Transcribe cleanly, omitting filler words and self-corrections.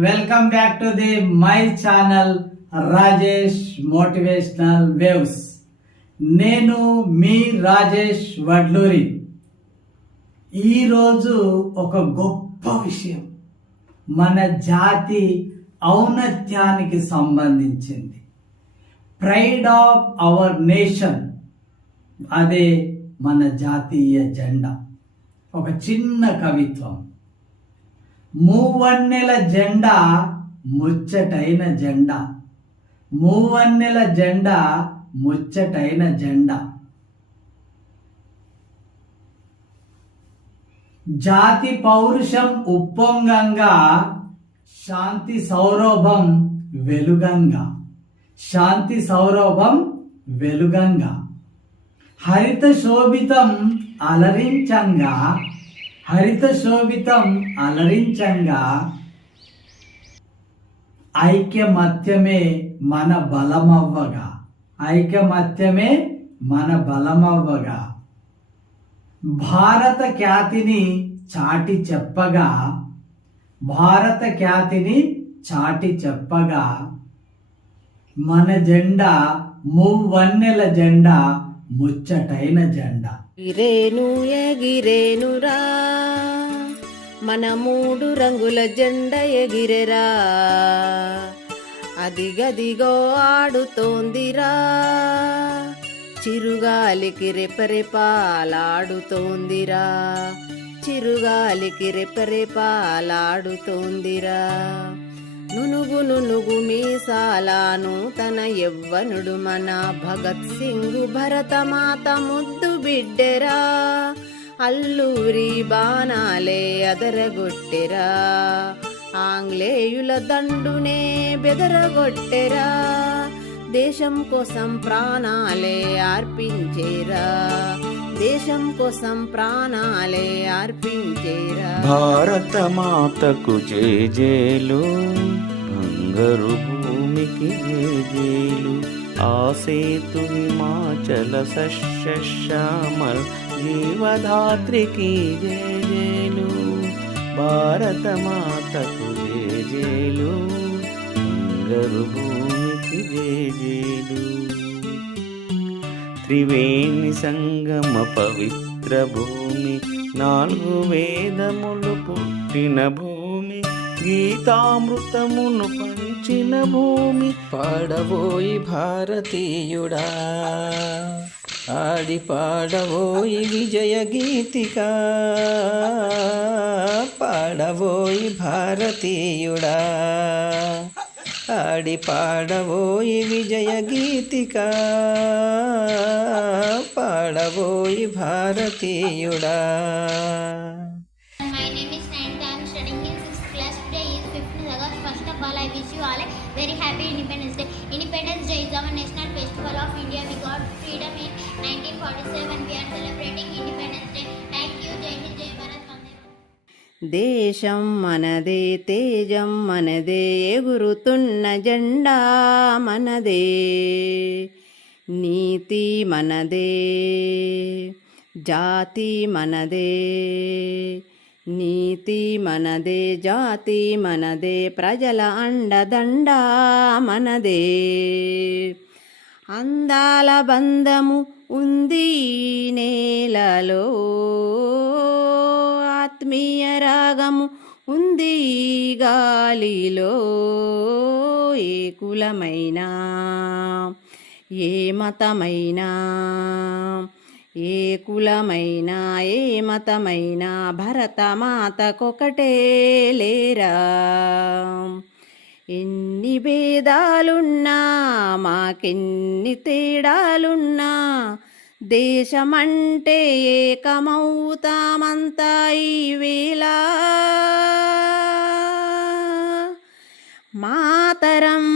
Welcome back to the my channel Rajesh motivational waves. నేను మీ రాజేష్ వడ్లూరి. ఈరోజు ఒక గొప్ప విషయం మన జాతి ఔన్నత్యానికి సంబంధించింది. ప్రైడ్ ఆఫ్ అవర్ నేషన్, అదే మన జాతీయ జెండా. ఒక చిన్న కవిత్వం. మూవన్నెల జెండా ముచ్చటైన జెండా, మూవన్నెల జెండా ముచ్చటైన జెండా. జాతి పౌరుషం ఉప్పొంగంగా, శాంతి సౌరభం వెలుగంగా, శాంతి సౌరభం వెలుగంగా. హరిత శోభితం అలరించంగా, హరిత శోభితం అలరించంగా. ఐక్యమత్యమే మన బలమవ్వగా, ఐక్యమత్యమే మన బలమవ్వగా. భారత ఖ్యాతిని చాటి చెప్పగా, భారత ఖ్యాతిని చాటి చెప్పగా. మన జెండా మూవన్నెల జెండా ముచ్చటైన జెండా. గిరేను ఎగిరేనురా మన మూడు రంగుల జెండ ఎగిరెరా, అదిగదిగో ఆడుతోందిరా, చిరుగాలికి రెపరెపాలాడుతోందిరా, చిరుగాలికి రెపరెపాలాడుతోందిరా. నునుగు నునుగు మీసాల నూతన యవ్వనుడు మన భగత్ సింగ్ భరతమాత ముద్దు బిడ్డెరా, అల్లూరి బాణాలే అదరగొట్టెరా, ఆంగ్లేయుల దండునే బెదరగొట్టెరా, దేశం కోసం ప్రాణాలే అర్పించేరా, దేశం కోసం ప్రాణాలే అర్పించేరా. భారత మాతకు జేజేలు, బంగారు భూమికి జేజేలు, ఆ సేతు హిమాచల సస్యశ్యామల జీవధాత్రికి జేజేలు. భారత మాతకు జేజేలు, బంగారు భూమికి జేజేలు. త్రివేణి సంగమ పవిత్ర భూమి, నాలుగు వేదములు పుట్టిన భూమి, గీతామృతమును పంచిన భూమి. పాడబోయి భారతీయుడా, ఆడి పాడబోయి విజయ గీతిక, పాడబోయి భారతీయుడా, ఆడి పాడబోయి విజయ గీతిక, పాడబోయి భారతీయుడా. My name is Nayanta. I am studying in 6th class. Today is 15th August. First of all, I wish you all a very happy Independence Day. Independence Day is our national festival of India. We got freedom in 1947. We are celebrating Independence Day. Thank you. Jai Hind, Jai Bharat, Vande Mataram. దేశం మనదే, తేజం మనదే, ఎగురుతున్న జెండా మనదే, నీతి మనదే, జాతి మనదే, నీతి మనదే, జాతి మనదే, ప్రజల అండదండ మనదే. అందాల బంధము ఉంది నేలలో, ఆత్మీయ రాగము ఉంది గాలిలో. ఏ కులమైనా, ఏ మతమైనా, ఏ కులమైనా, ఏ మతమైనా, భరతమాతకొకటే లేరా. ఎన్ని భేదాలున్నా, మాకెన్ని తేడాలున్నా, దేశమంటే ఏకమవుతామంతా ఈవేళ. మాతరం